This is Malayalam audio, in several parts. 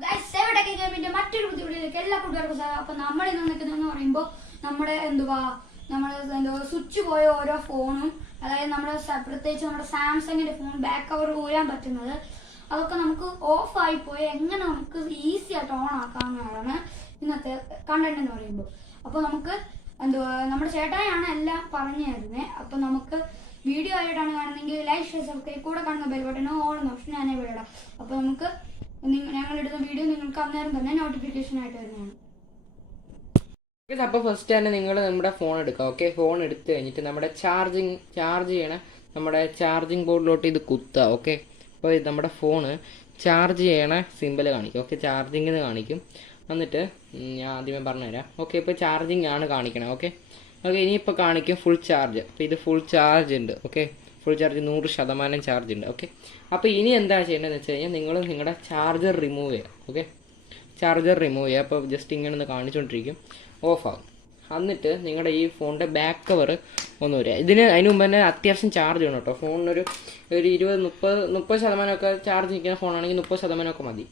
ഗെയിമിന്റെ മറ്റൊരു ബുദ്ധിമുട്ടിലേക്ക് എല്ലാ കൂട്ടുകാർക്കും അപ്പൊ നമ്മൾ ഇന്ന് നിൽക്കുന്നതെന്ന് പറയുമ്പോൾ നമ്മുടെ എന്തുവാ നമ്മുടെ എന്തോ സ്വിച്ച് പോയ ഓരോ ഫോണും അതായത് നമ്മുടെ പ്രത്യേകിച്ച് നമ്മുടെ സാംസങ്ങിന്റെ ഫോൺ ബാക്ക് കവർ ഊരാൻ പറ്റുന്നത് അതൊക്കെ നമുക്ക് ഓഫ് ആയി പോയി എങ്ങനെ നമുക്ക് ഈസി ആയിട്ട് ഓൺ ആക്കാവുന്നതാണ് ഇന്നത്തെ കണ്ടന്റ് എന്ന് പറയുമ്പോൾ അപ്പോൾ നമുക്ക് എന്തുവാ നമ്മുടെ ചേട്ടായാണ് എല്ലാം പറഞ്ഞു തരുന്നത് അപ്പൊ നമുക്ക് വീഡിയോ ആയിട്ടാണ് കാണുന്നതെങ്കിൽ ലൈക്ക് ഷെയർ സബ്സ്ക്രൈബ് കൂടെ കാണുന്ന ബെൽ ബട്ടൺ ഓൺ ഓപ്ഷൻ ഞാനേ വിടാം അപ്പൊ നമുക്ക് നിങ്ങ- ഞങ്ങളിടുന്ന വീഡിയോ നിങ്ങൾക്ക് അന്നേരം തന്നെ നോട്ടിഫിക്കേഷൻ ആയിട്ട് വരുന്നതാണ്. അപ്പോൾ ഫസ്റ്റ് തന്നെ നിങ്ങൾ നമ്മുടെ ഫോൺ എടുക്കുക ഓക്കെ ഫോൺ എടുത്തു കഴിഞ്ഞിട്ട് നമ്മുടെ ചാർജിങ് ചാർജ് ചെയ്യണ നമ്മുടെ ചാർജിങ് ബോർഡിലോട്ട് ഇത് കുത്തുക ഓക്കെ അപ്പോൾ നമ്മുടെ ഫോണ് ചാർജ് ചെയ്യണ സിമ്പിൾ കാണിക്കും ഓക്കെ ചാർജിങ് എന്ന് കാണിക്കും. എന്നിട്ട് ഞാൻ ആദ്യമേ പറഞ്ഞുതരാം ഓക്കെ ഇപ്പോൾ ചാർജിങ് ആണ് കാണിക്കണേ ഓക്കെ ഓക്കെ ഇനിയിപ്പോൾ കാണിക്കും ഫുൾ ചാർജ് അപ്പോൾ ഇത് ഫുൾ ചാർജ് ഉണ്ട് ഓക്കെ ഫുൾ ചാർജ് നൂറ് ശതമാനം ചാർജ് ഉണ്ട് ഓക്കെ അപ്പോൾ ഇനി എന്താ ചെയ്യേണ്ടതെന്ന് വെച്ച് കഴിഞ്ഞാൽ നിങ്ങൾ നിങ്ങളുടെ ചാർജർ റിമൂവ് ചെയ്യുക ഓക്കെ ചാർജർ റിമൂവ് ചെയ്യുക. അപ്പോൾ ജസ്റ്റ് ഇങ്ങനെ ഒന്ന് കാണിച്ചുകൊണ്ടിരിക്കും ആകും എന്നിട്ട് നിങ്ങളുടെ ഈ ഫോണിന്റെ ബാക്ക് കവർ ഒന്ന് വരിക. ഇതിന് അതിന് മുമ്പ് തന്നെ അത്യാവശ്യം ചാർജ് വേണം കേട്ടോ. ഫോണിനൊരു ഒരു ഇരുപത് മുപ്പത് മുപ്പത് ശതമാനമൊക്കെ ചാർജ് നിൽക്കുന്ന ഫോണാണെങ്കിൽ മുപ്പത് ശതമാനമൊക്കെ മതി.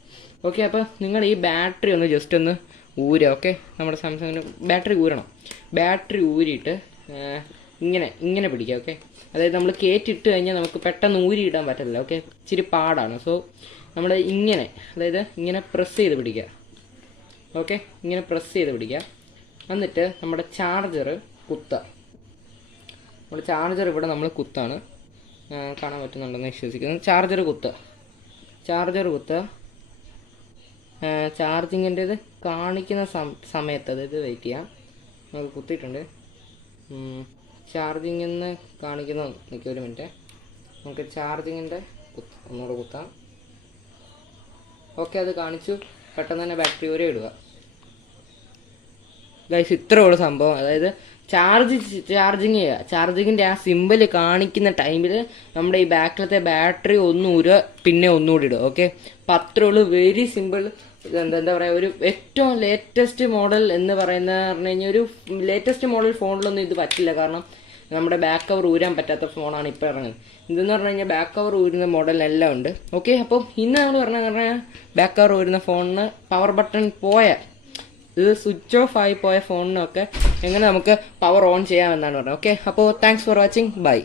ഓക്കെ അപ്പോൾ നിങ്ങൾ ഈ ബാറ്ററി ഒന്ന് ജസ്റ്റ് ഒന്ന് ഊരുക ഓക്കെ നമ്മുടെ സാംസങ്ങിന് ബാറ്ററി ഊരണം. ബാറ്ററി ഊരിയിട്ട് ഇങ്ങനെ ഇങ്ങനെ പിടിക്കുക ഓക്കെ അതായത് നമ്മൾ കയറ്റിട്ട് കഴിഞ്ഞാൽ നമുക്ക് പെട്ടെന്ന് ഊരിയിടാൻ പറ്റില്ല ഓക്കെ ഇച്ചിരി പാടാണ്. സോ നമ്മൾ ഇങ്ങനെ അതായത് ഇങ്ങനെ പ്രസ് ചെയ്ത് പിടിക്കുക. ഓക്കെ ഇങ്ങനെ പ്രസ് ചെയ്ത് പിടിക്കുക. എന്നിട്ട് നമ്മുടെ ചാർജർ കുത്ത നമ്മുടെ ചാർജർ ഇവിടെ നമ്മൾ കുത്താണ്. കാണാൻ പറ്റുന്നുണ്ടെന്ന് വിശ്വസിക്കുന്നു. Charger കുത്ത charger കുത്തുക. ചാർജിങ്ങിന്റെത് കാണിക്കുന്ന സമയത്ത് അതായത് വെയിറ്റ് ചെയ്യാം. നമുക്ക് കുത്തിയിട്ടുണ്ട്. ചാർജിങ്ങിന്ന് കാണിക്കുന്ന നിൽക്കുക ഒരു മിനിറ്റ്. നമുക്ക് ചാർജിങ്ങിന്റെ കുത്ത ഒന്നുകൂടെ കുത്താം. ഓക്കെ അത് കാണിച്ചു. പെട്ടെന്ന് തന്നെ ബാറ്ററി വരെ ഇടുക. ഗൈസ് ഇത്രേ ഉള്ളൂ സംഭവം. അതായത് ചാർജ് ചാർജിങ് ചെയ്യുക ചാർജിങ്ങിന്റെ ആ സിമ്പിൾ കാണിക്കുന്ന ടൈമിൽ നമ്മുടെ ഈ ബാക്കിലത്തെ ബാറ്ററി ഒന്ന് ഉര പിന്നെ ഒന്നുകൂടി ഇടുക ഓക്കെ? അപ്പം ഉള്ളൂ. വെരി സിമ്പിൾ എന്താ എന്താ പറയുക ഒരു ഏറ്റവും ലേറ്റസ്റ്റ് മോഡൽ എന്ന് പറയുന്ന പറഞ്ഞു കഴിഞ്ഞാൽ ഒരു ലേറ്റസ്റ്റ് മോഡൽ ഫോണിലൊന്നും ഇത് പറ്റില്ല. കാരണം നമ്മുടെ ബാക്ക് കവർ ഊരാൻ പറ്റാത്ത ഫോണാണ് ഇപ്പോൾ ഇറങ്ങുന്നത്. ഇതെന്ന് പറഞ്ഞു കഴിഞ്ഞാൽ ബാക്ക് കവർ ഊരുന്ന മോഡലെല്ലാം ഉണ്ട്. ഓക്കെ അപ്പം ഇന്ന് നമ്മൾ പറഞ്ഞു പറഞ്ഞാൽ ബാക്ക് കവർ ഊരുന്ന ഫോണിന് പവർ ബട്ടൺ പോയ ഇത് സ്വിച്ച് ഓഫ് ആയി പോയ ഫോണിനൊക്കെ എങ്ങനെ നമുക്ക് പവർ ഓൺ ചെയ്യാമെന്നാണ് പറഞ്ഞത്. ഓക്കെ അപ്പോൾ താങ്ക്സ് ഫോർ വാച്ചിങ് ബൈ